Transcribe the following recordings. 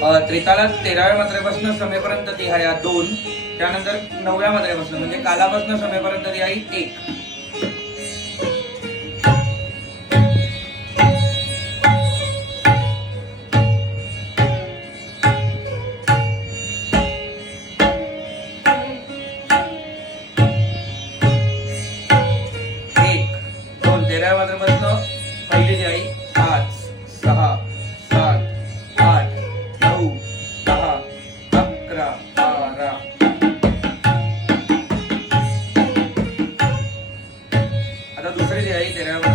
त्रिकाला त्रिताला तेराव्या मात्रेपासून समेपर्यंत दिहाया दोन. त्यानंतर नवव्या मात्रेपासून म्हणजे कालापासून समेपर्यंत दिहाई एक. एक. दोन. तेराव्या मात्रेपासून पहिली तिहाई अकरा बारा आता दुसरी तिहाई तेराव्या मात्रेपासून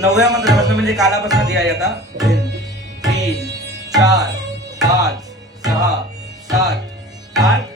नवव्या मंत्रापासून म्हणजे कालापासून आधी आहे आता. तीन चार पाच सहा सात आठ.